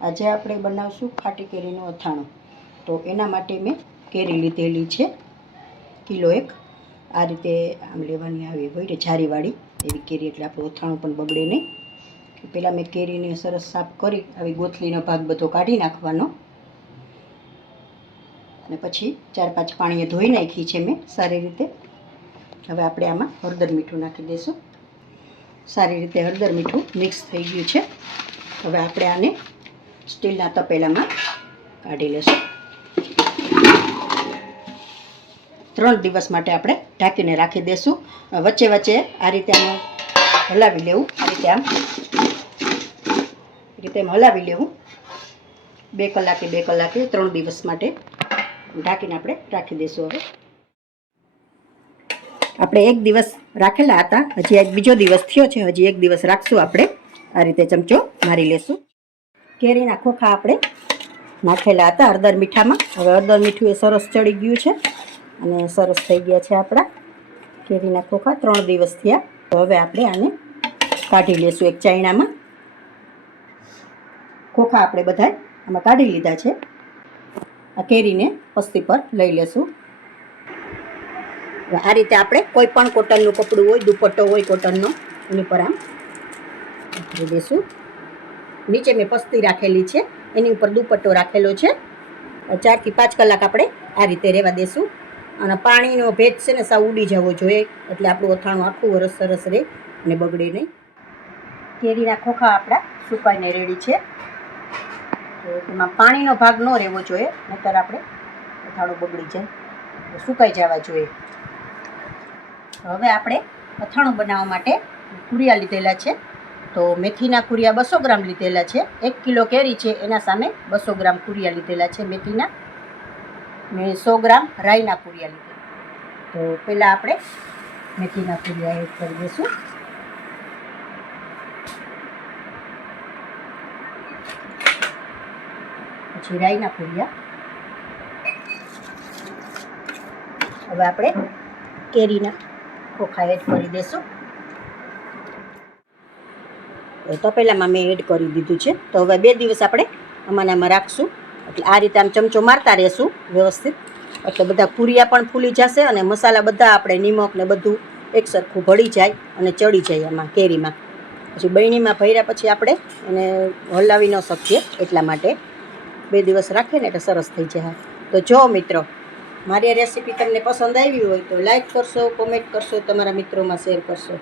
આજે આપણે બનાવશું ખાટી કેરીનું અથાણું. તો એના માટે મેં કેરી લીધેલી છે કિલો 1. આ રીતે આમ લેવાની આવી હોય ને જારીવાળી એવી કેરી, એટલે આપણું અથાણું પણ બગડે નહીં. પહેલાં મેં કેરીને સરસ સાફ કરી આવી ગોથલીનો ભાગ બધો કાઢી નાખવાનો, અને પછી 4-5 પાણીએ ધોઈ નાખી છે મેં સારી રીતે. હવે આપણે આમાં હળદર મીઠું નાખી દઈશું. સારી રીતે હળદર મીઠું મિક્સ થઈ ગયું છે. હવે આપણે આને સ્ટીલના તપેલામાં કાઢી લેશું. 3 દિવસ માટે આપણે ઢાંકીને રાખી દઈશું. વચ્ચે વચ્ચે આ રીતે આને હલાવી લેવું, આ રીતે આમ હલાવી લેવું. 2 કલાકે 3 દિવસ માટે ઢાંકીને આપણે રાખી દઈશું. હવે આપણે 1 દિવસ રાખેલા હતા, હજી એક બીજો દિવસ થયો છે, હજી 1 દિવસ રાખશું. આપણે આ રીતે ચમચો મારી લેશું. કેરીના ખોખા આપણે નાખેલા હતા હળદર મીઠામાં. હવે હળદર મીઠું એ સરસ ચડી ગયું છે અને સરસ થઈ ગયા છે આપણા કેરીના ખોખા. 3 દિવસ થયા. તો હવે આપણે આને કાઢી લેશું એક ચાયણામાં. ખોખા આપણે બધા આમાં કાઢી લીધા છે. આ કેરીને પસ્તી પર લઈ લેશું. આ રીતે આપણે કોઈ પણ કોટનનું કપડું હોય, દુપટ્ટો હોય કોટનનો, એની પર આમ રાખી દઈશું. નીચે મેં પસ્તી રાખેલી છે, એની ઉપર દુપટ્ટો રાખેલો છે. 4 થી 5 કલાક આપણે આ રીતે રહેવા દઈશું. અને પાણીનો ભેજ છે ને સાવ ઉડી જવો જોઈએ, એટલે આપણું અથાણું આખું વરસ સરસ રહે અને બગડે નહીં. કેરીના ખોખા આપણા સુકાઈને રેડી છે. તો એમાં પાણીનો ભાગ ન રહેવો જોઈએ, નહીંતર આપણે અથાણું બગડી જાય, સુકાઈ જવા જોઈએ. હવે આપણે અથાણું બનાવવા માટે કુરિયા લીધેલા છે. તો મેથીના કુરિયા 200 ગ્રામ લીધેલા છે. 1 કિલો કેરી છે, એના સામે 200 ગ્રામ કુરિયા લીધેલા છે મેથીના. ને 100 ગ્રામ રાઈના કુરિયા લીધેલા. તો પહેલાં આપણે મેથીના કુરિયા એડ કરી દઈશું. પછી રાઈના કુરિયા. હવે આપણે કેરીના ખોખા એડ કરી દઈશું. તપેલામાં મેં એડ કરી દીધું છે. તો હવે 2 દિવસ આપણે આમાં રાખશું. એટલે આ રીતે આમ ચમચો મારતા રહેશું વ્યવસ્થિત, એટલે બધા કુરિયા પણ ફૂલી જશે અને મસાલા બધા આપણે નિમક ને બધું એક સરખું ભળી જાય અને ચડી જાય આમાં કેરીમાં. પછી બરણીમાં ભર્યા પછી આપણે એને હલાવી ન શકીએ, એટલા માટે 2 દિવસ રાખીએ ને એટલે સરસ થઈ જાય. તો જો મિત્રો, મારી રેસીપી તમને પસંદ આવી હોય તો લાઈક કરશો, કોમેન્ટ કરશો, તમારા મિત્રોમાં શેર કરશો.